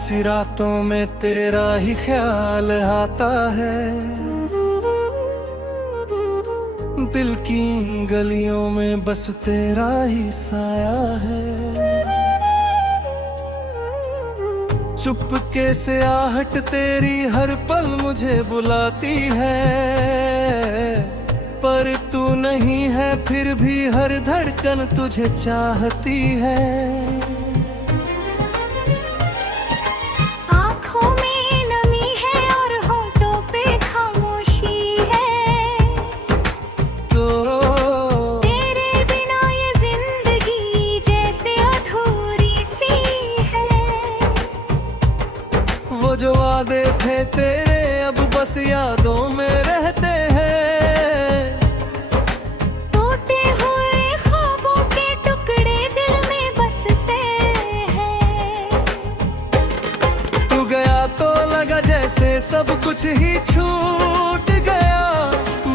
सी रातों में तेरा ही ख्याल आता है, दिल की गलियों में बस तेरा ही साया है। चुपके से आहट तेरी हर पल मुझे बुलाती है, पर तू नहीं है फिर भी हर धड़कन तुझे चाहती है। आँखों में नमी है और होठों पे खामोशी है, तो तेरे बिना ये जिंदगी जैसे अधूरी सी है। वो जो वादे थे तेरे अब बस यादों में रहते हैं, टूटे हुए ख्वाबों के टुकड़े दिल में बसते हैं। तू गया तो लगा जैसे सब कुछ ही छूट गया,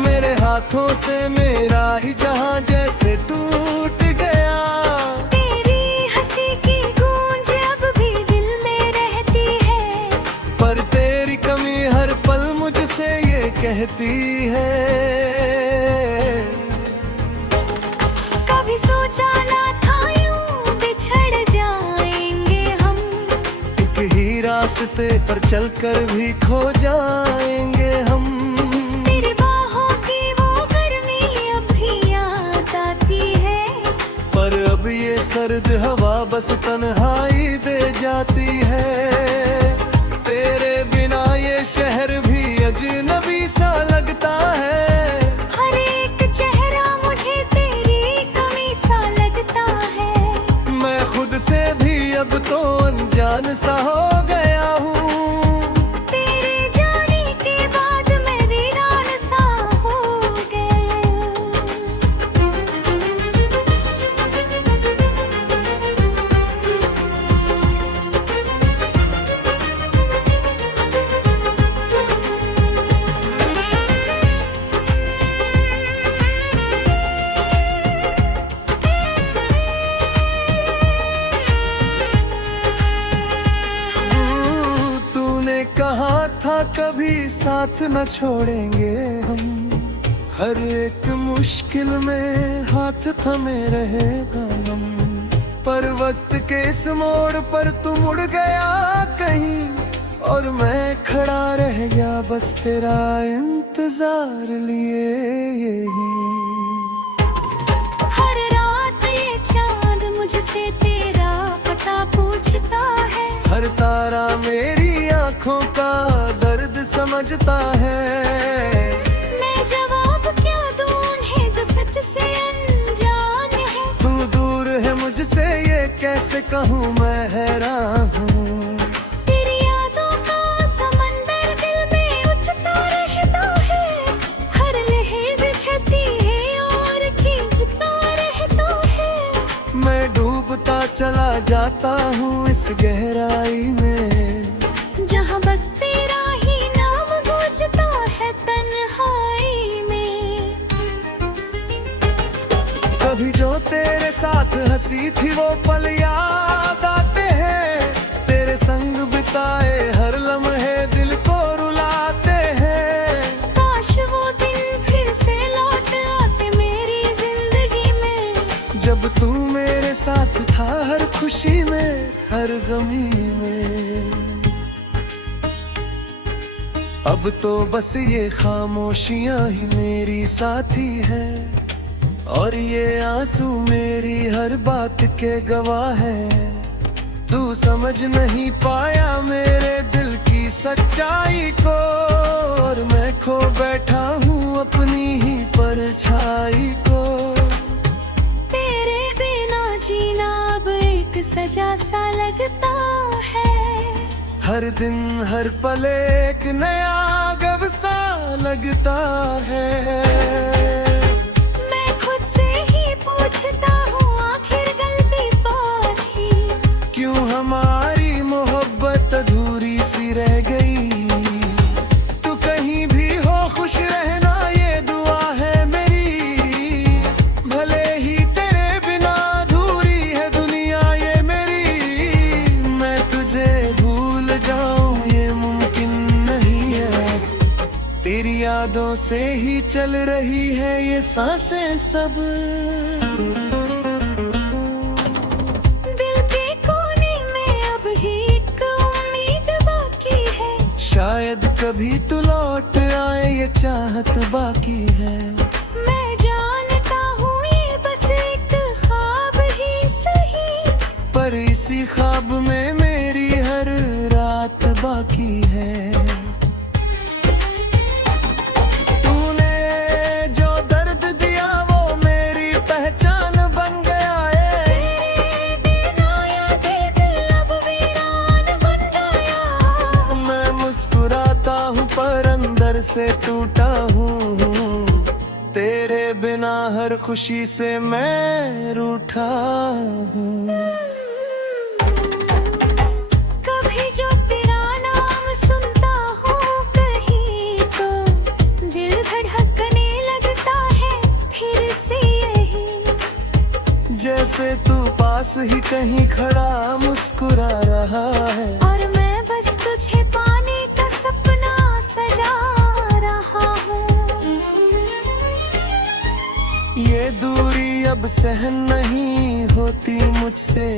मेरे हाथों से मेरा ही जहां जैसे टूट गया। तेरी हंसी की गूंज अब भी दिल में रहती है, पर तेरी कमी हर पल मुझसे ये कहती है। कभी सोचा ना था यूं बिछड़ जाएंगे हम, एक ही रास्ते पर चलकर भी खो जाएंगे हम। तेरी बाहों की वो गर्मी अब भी याद आती है, पर अब ये सर्द हवा बस तन्हाई दे जाती है। तेरे बिना ये शहर भी अजनबी सा लगता है, हर एक चेहरा मुझे तेरी कमी सा लगता है। मैं खुद से भी अब तो अनजान सा हो गया हूँ। तेरे जाने के बाद मैं वीरान सा हो गया। तूने कहा था कभी साथ न छोड़ेंगे हम, हर एक मुश्किल में हाथ थमे रहेगा हम। पर वक्त के इस मोड़ पर तू मुड़ गया कहीं, और मैं खड़ा रह गया बस तेरा इंतजार लिए यही। हर रात ये चांद मुझसे तेरा पता पूछता है, हर तारा मेरी आंखों का दर्द समझता है। मैं जवाब क्या दूं उन्हें जो सच से अनजान है। तू दूर है मुझसे ये कैसे कहूँ मैं हैरान हूँ। तेरी यादों का समंदर दिल में उठता रहता है, हर लहर बिछती है और खींचता रहता है। मैं डूबता चला जाता हूँ इस गहराई में, जहाँ बस तेरा ही नाम गूंजता है तन्हाई में। कभी जो तेरे साथ हंसी थी वो पल याद आते हैं, तेरे संग बिताए हर लम्हे दिल को रुलाते हैं। काश वो दिन फिर से लौट आते मेरी जिंदगी में, जब तू मेरे साथ था हर खुशी में हर गमी में। अब तो बस ये खामोशियां ही मेरी साथी है, और ये आंसू मेरी हर बात के गवाह है। तू समझ नहीं पाया मेरे दिल की सच्चाई को, और मैं खो बैठा हूँ अपनी ही परछाई को। तेरे बिना जीना अब एक सजा सा लगता है, हर दिन हर पल एक नया गम सा लगता है। मैं खुद से ही पूछता हूँ आखिर गलती बात ही, क्यों हमारी मोहब्बत अधूरी सी रह गई। तू कहीं भी हो खुश रहना ये दुआ है मेरी, भले ही तेरे बिना अधूरी है दुनिया ये मेरी। मैं तुझे भूल से ही चल रही है ये सांसें सब। दिल के कोने में अब ही एक उम्मीद बाकी है, शायद कभी तू लौट आए ये चाहत बाकी है। मैं जानता हूँ ये बस एक ख्वाब ही सही, पर इसी ख्वाब में मेरी हर रात बाकी है। तूने जो दर्द दिया वो मेरी पहचान बन गया है। तेरे बिना याद दिल अब वीरान बन गया। मैं मुस्कुराता हूँ पर अंदर से टूटा हूँ, तेरे बिना हर खुशी से मैं रूठा हूँ। कभी जो तेरा नाम सुनता हूँ कहीं तो दिल धड़कने लगता है फिर से यही, जैसे तू पास ही कहीं खड़ा मुस्कुरा रहा है, और मैं बस तुझे पाने का सपना सजा रहा हूँ। ये दूरी अब सहन नहीं होती मुझसे,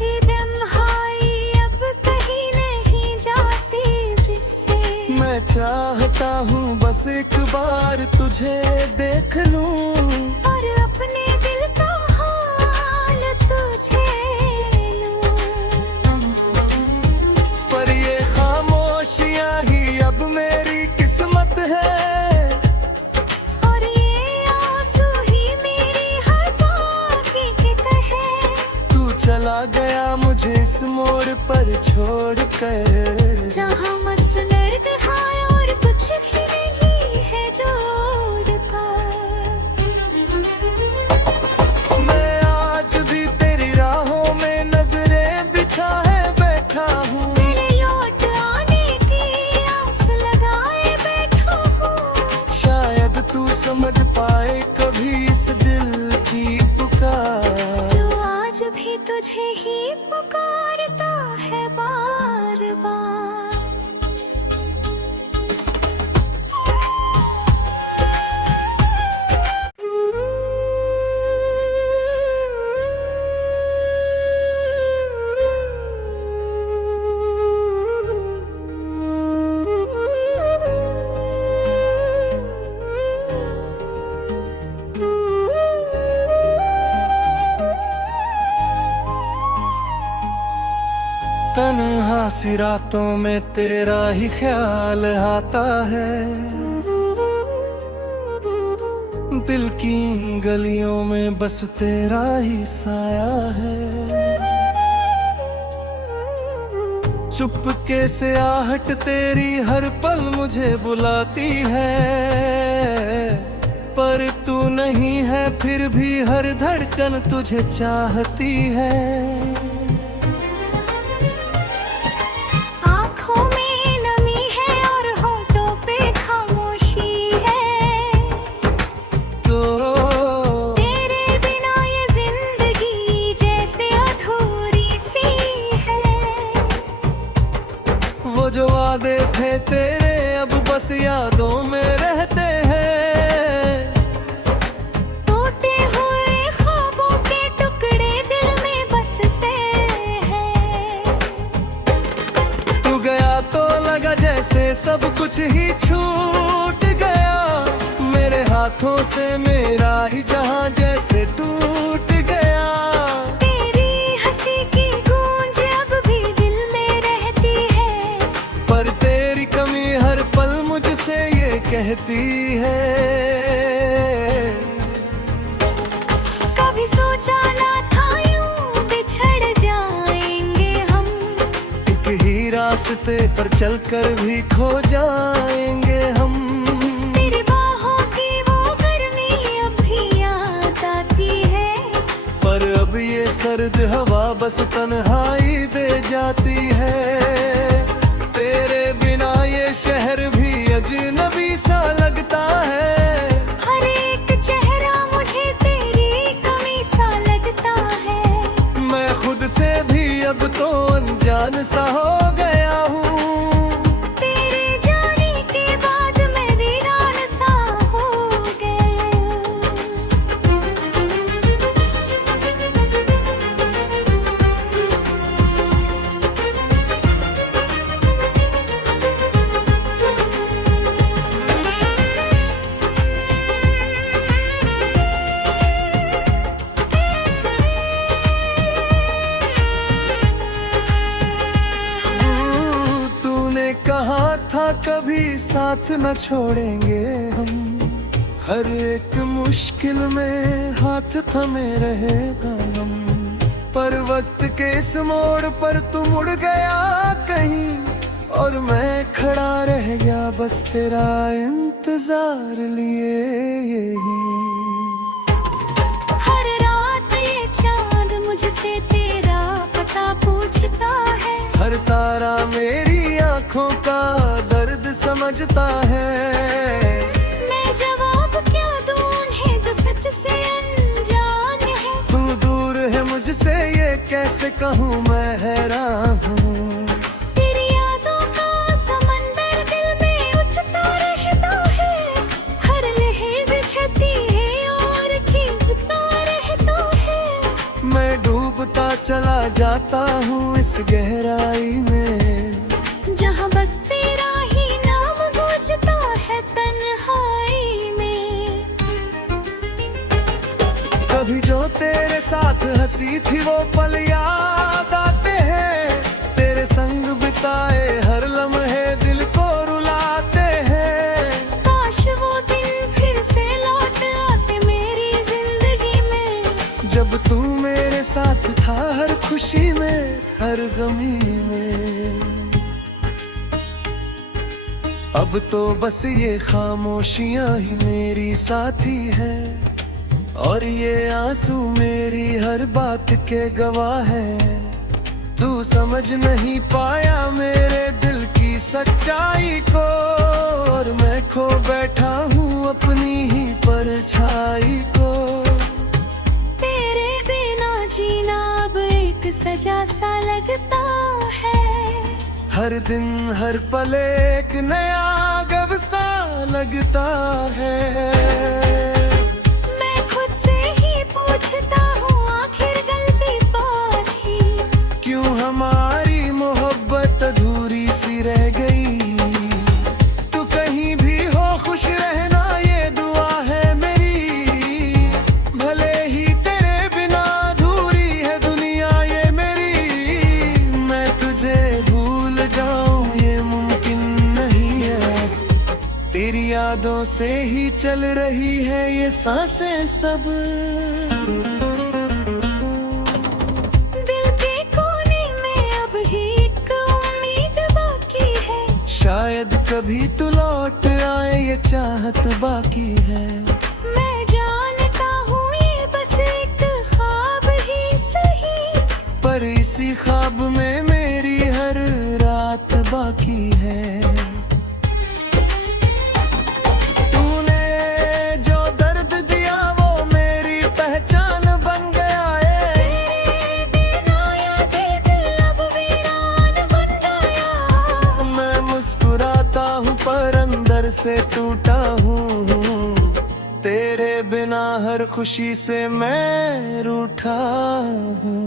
ये तन्हाई अब कहीं नहीं जाती जिससे। मैं चाहता हूँ बस एक बार तुझे देख लूं, और अपने दिल का हाल तुझे लूं। पर ये खामोशियाँ ही अब मेरी किस्मत है, और ये आंसू ही मेरी हर बाकी के कहे। तू चला गया मुझे इस मोड़ पर छोड़ कर, जहाँ मसनद है और कुछ भी नहीं है जोड़ कर। मैं आज भी तेरी राहों में नजरें बिछाए बैठा हूँ, तेरे लौट आने की आस लगाए बैठा हूँ। शायद तू समझ पाए कभी इस दिल की पुकार, जो आज भी तुझे ही पुकारता है बार बार। तन्हा सी रातों में तेरा ही ख्याल आता है, दिल की गलियों में बस तेरा ही साया है। चुपके से आहट तेरी हर पल मुझे बुलाती है, पर तू नहीं है फिर भी हर धड़कन तुझे चाहती है। आँखों में नमी है और होठों पे खामोशी है, तो तेरे बिना ये जिंदगी जैसे अधूरी सी है। वो जो वादे थे तेरे अब बस यादों में रहते हैं, टूटे हुए ख्वाबों के टुकड़े दिल में बसते हैं। तू गया तो लगा जैसे सब कुछ ही छूट गया, मेरे हाथों से मेरा ही जहां जैसे टूट गया। तेरी हंसी की गूंज अब भी दिल में रहती है, पर तेरी कमी हर पल मुझसे ये कहती है। कभी सोचा ना था यूं बिछड़ जाएंगे हम, एक ही रास्ते पर चलकर भी खो जाएंगे हम। तेरी बाहों की वो गर्मी अब भी याद आती है, पर अब ये सर्द हवा बस तन्हाई दे जाती है। तेरे बिना ये शहर भी अजनबी सा लगता है, हर एक चेहरा मुझे तेरी कमी सा लगता है। मैं खुद से भी अब तो अनजान सा हो गया हूँ। तेरे जाने के बाद मैं वीरान कभी साथ न छोड़ेंगे हम, हर एक मुश्किल में हाथ थमे रहेगा हम। पर वक्त के इस मोड़ पर तू मुड़ गया कहीं, और मैं खड़ा रह गया बस तेरा इंतजार लिए यही। हर रात ये चांद मुझसे तेरा पता पूछता है, हर तारा मेरी आंखों का दर्द समझता है। मैं जवाब क्या दूं उन्हें जो सच से अनजान है। तू दूर है मुझसे ये कैसे कहूँ मैं हैरान हूँ। तेरी यादों का समंदर दिल में उठता रहता है, हर लहर बिछती है और खींचता रहता है। मैं डूबता चला जाता हूँ इस गहराई में, जहाँ बस तेरा ही नाम गूंजता है तन्हाई में। कभी जो तेरे साथ हंसी थी वो पल याद आते हैं, तेरे संग बिताए हर लम्हे दिल को रुलाते हैं। काश वो दिन फिर से लौट आते मेरी जिंदगी में, जब तू मेरे साथ था हर खुशी में हर गमी में। अब तो बस ये खामोशियां ही मेरी साथी है, और ये आंसू मेरी हर बात के गवाह है। तू समझ नहीं पाया मेरे दिल की सच्चाई को, और मैं खो बैठा हूँ अपनी ही परछाई को। तेरे बिना जीना अब एक सजा सा लगता है, हर दिन हर पल एक नया गम सा लगता है। मैं खुद से ही पूछता हूँ आखिर गलती बात ही, क्यों हमारी मोहब्बत अधूरी सी रह गई। तू कहीं भी हो खुश रहना ये दुआ है मेरी, भले ही तेरे बिना अधूरी है दुनिया ये मेरी। मैं तुझे भूल जाऊं ये मुमकिन नहीं है, तेरी यादों से ही चल रही है ये सांसें सब। दिल के कोने में अब ही एक उम्मीद बाकी है, शायद कभी तू लौट आए ये चाहत बाकी है। मैं जानता हूँ ये बस एक ख्वाब ही सही, पर इसी ख्वाब में मेरी हर रात बाकी है। तूने जो दर्द दिया वो मेरी पहचान बन गया है। तेरे बिना याद दिल अब वीरान बन गया। मैं मुस्कुराता हूँ पर अंदर से टूटा हूँ, तेरे बिना हर खुशी से मैं रूठा हूँ।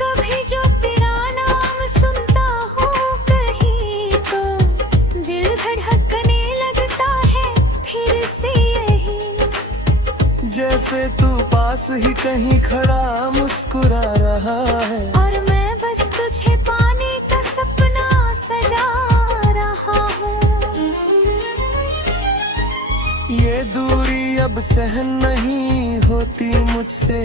कभी जो तेरा नाम सुनता हूँ कहीं तो दिल धड़कने लगता है फिर से यही। जैसे तू पास ही कहीं खड़ा मुस्कुरा रहा है, और मैं बस तुझे पाने का सपना सजा रहा हूँ। ये दूरी अब सहन नहीं होती मुझसे।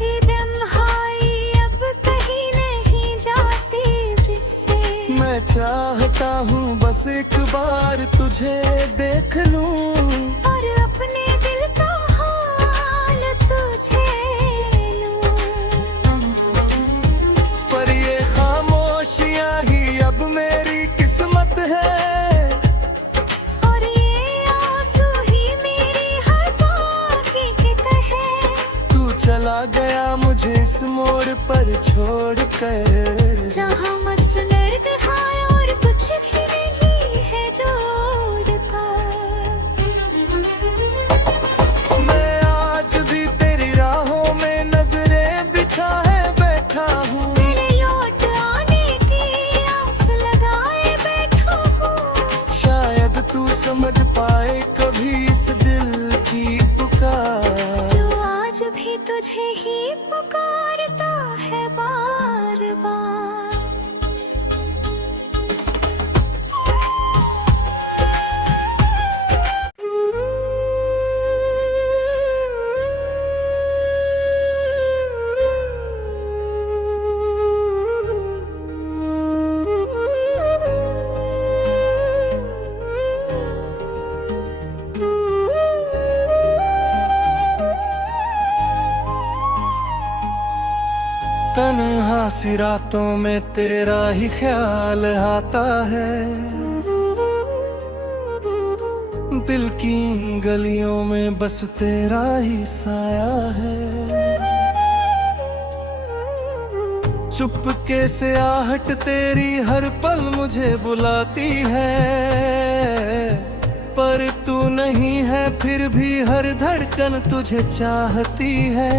ये तन्हाई अब कहीं नहीं जाती जिससे। मैं चाहता हूँ बस एक बार तुझे देख लूं, और अपने दिल का हाल तुझे लूं। पर ये खामोशियाँ ही अब मेरी किस्मत है, और ये आंसू ही मेरी हर बाकी के कहे। तू चला गया मुझे इस मोड़ पर छोड़ कर, जहाँ मसनर है और कुछ भी नहीं है जोड़ता। मैं आज भी तेरी राहों में नजरें बिछाए बैठा हूँ। तेरे लौट आने की आस लगाए बैठा हूँ। शायद तू समझ पाए कभी इस दिल की पुकार, जो आज भी तुझे ही पुकारता है बार बार। सी रातों में तेरा ही ख्याल आता है, दिल की गलियों में बस तेरा ही साया है। चुपके से आहट तेरी हर पल मुझे बुलाती है, पर तू नहीं है फिर भी हर धड़कन तुझे चाहती है।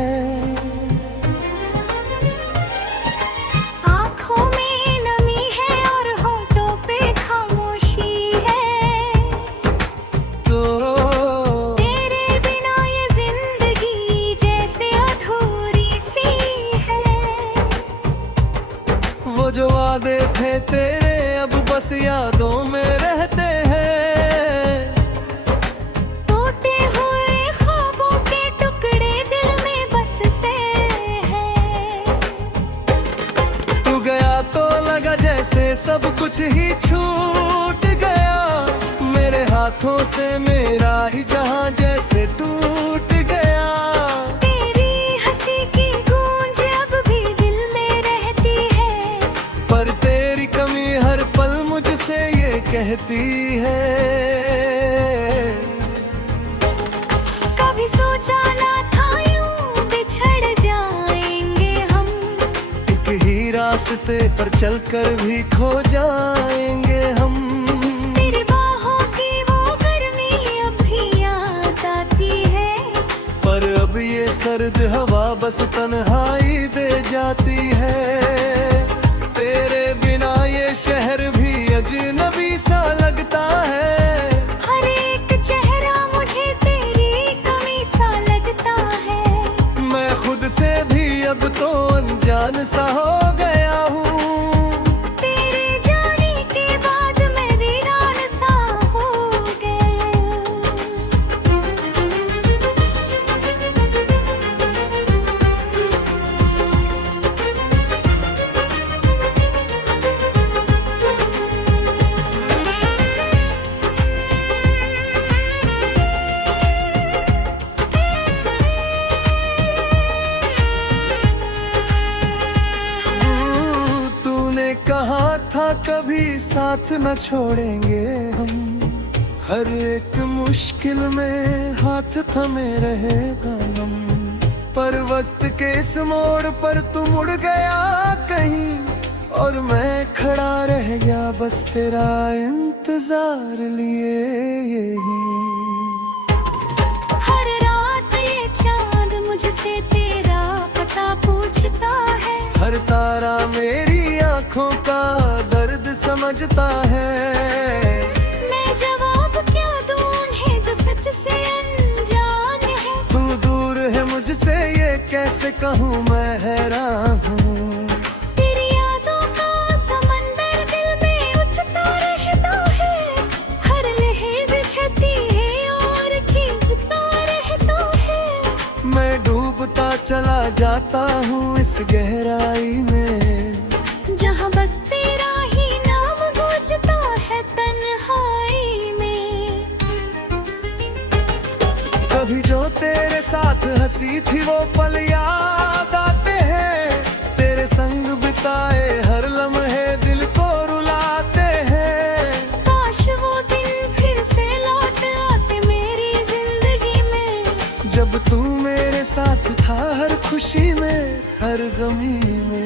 आँखों में नमी है और होठों पे खामोशी है, तो तेरे बिना ये जिंदगी जैसे अधूरी सी है। वो जो वादे थे तेरे अब बस यादों में रहते हैं, टूटे हुए ख्वाबों के टुकड़े दिल में बसते हैं। तू गया तो लगा जैसे सब कुछ ही छूट गया, मेरे हाथों से मेरा ही जहां जैसे टूट गया। तेरी हंसी की गूंज अब भी दिल में रहती है, पर तेरी कमी हर पल मुझसे ये कहती है। कभी सोचा ना था यूं बिछड़ जाएंगे हम, एक ही रास्ते पर चलकर भी खो जाएंगे हम। तेरी बाहों की वो गर्मी अब भी याद आती है, पर अब ये सर्द हवा बस तन्हाई दे जाती है। तेरे बिना ये शहर भी अजनबी सा लगता है, हर एक चेहरा मुझे तेरी कमी सा लगता है। मैं खुद से भी अब तो अनजान सा हो गया हूँ। तेरे जाने के बाद मैं वीरान सा हो गया। तूने कहा था कभी साथ न छोड़ेंगे हम, हर एक मुश्किल में हाथ थमे रहेगा हम। पर वक्त के इस मोड़ पर तू मुड़ गया कहीं, और मैं खड़ा रह गया बस तेरा इंतजार लिए यही। हर रात ये चांद मुझसे तेरा पता पूछता है, हर तारा मेरी आंखों का दर्द समझता है। मैं जवाब क्या दूं उन्हें जो सच से अनजान है। तू दूर है मुझसे ये कैसे कहूँ मैं हैरान हूँ। तेरी यादों का समंदर दिल में उठता रहता है, हर लहर बिछती है और खींचता रहता है। मैं डूबता चला जाता हूँ इस गहराई में, जहाँ बस तेरा ही नाम गूंजता है तन्हाई में। कभी जो तेरे साथ हंसी थी वो पल याद आते हैं, तेरे संग बिताए हर लम्हे दिल को रुलाते हैं। काश वो दिन फिर से लौट आते मेरी जिंदगी में, जब तू मेरे साथ था हर खुशी में हर गमी में।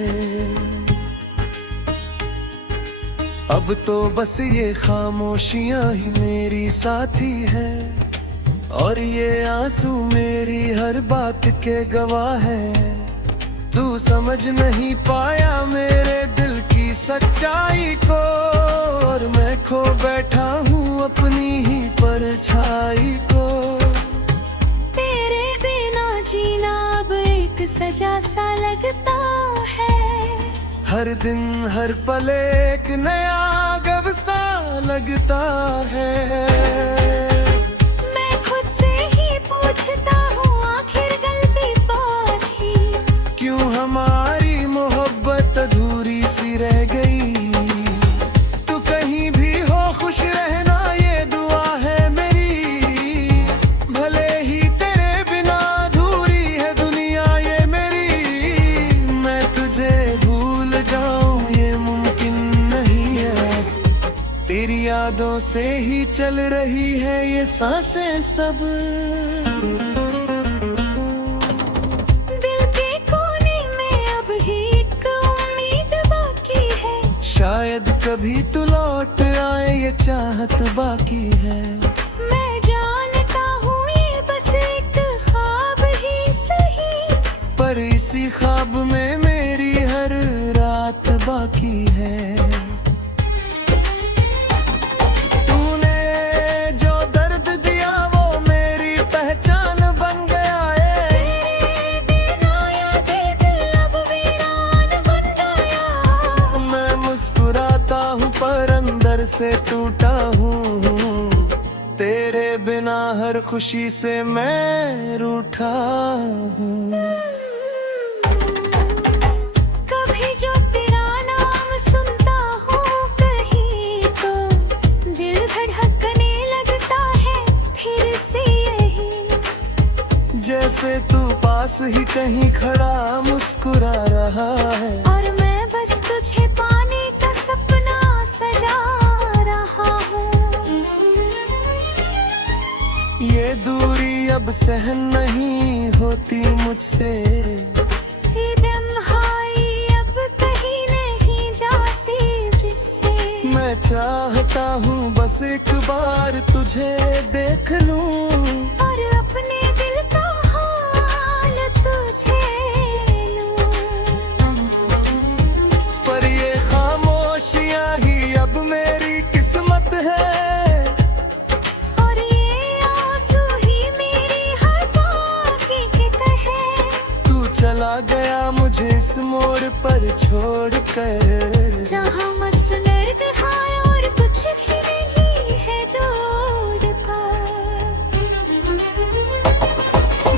अब तो बस ये खामोशियां ही मेरी साथी है, और ये आंसू मेरी हर बात के गवाह है। तू समझ नहीं पाया मेरे दिल की सच्चाई को, और मैं खो बैठा हूँ अपनी ही परछाई को। तेरे बिना जीना अब एक सजा सा लगता है, हर दिन हर पल एक नया गम सा लगता है। मैं खुद से ही पूछता हूँ आखिर गलती बात ही क्यों हमारी मोहब्बत अधूरी सी रह गई। तू कहीं भी हो खुश रहना ये दुआ है मेरी, भले ही तेरे बिना अधूरी है दुनिया ये मेरी। मैं तुझे भूल से ही चल रही है ये सांसें सब। दिल के कोने में अब ही एक उम्मीद बाकी है, शायद कभी तू लौट आए ये चाहत बाकी है। मैं जानता हूँ ये बस एक ख्वाब ही सही, पर इसी ख्वाब में मेरी हर रात बाकी है। तूने जो दर्द दिया वो मेरी पहचान बन गया है। तेरे बिना याद दिल अब वीरान बन गया। मैं मुस्कुराता हूँ पर अंदर से टूटा हूँ, तेरे बिना हर खुशी से मैं रूठा हूँ। कभी जो तेरा नाम सुनता हूँ कहीं तो दिल धड़कने लगता है फिर से यही, जैसे तू पास ही कहीं खड़ा मुस्कुरा रहा है, और मैं बस तुझे पाने का सपना सजा रहा हूँ। ये दूरी अब सहन नहीं होती मुझसे, ये तन्हाई अब कहीं नहीं जाती जिससे। मैं चाहता हूँ बस एक बार तुझे देख लूं, और अपने दिल का हाल तुझे लूं। पर ये खामोशियाँ ही अब मेरी किस्मत है, और ये आंसू ही मेरी हर बाकी के कहे। तू चला गया मुझे इस मोड़ पर छोड़ कर, जहाँ मसनद है और कुछ भी नहीं है जोड़कर।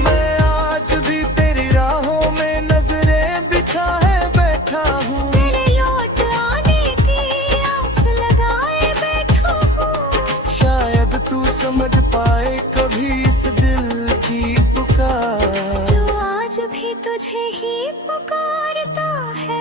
मैं आज भी तेरी राहों में नजरें बिछाए बैठा हूँ, तेरे लौट आने की आस लगाए बैठा हूँ। शायद तू समझ पाए कभी इस दिल की पुकार, जो आज भी तुझे ही पुकारता है।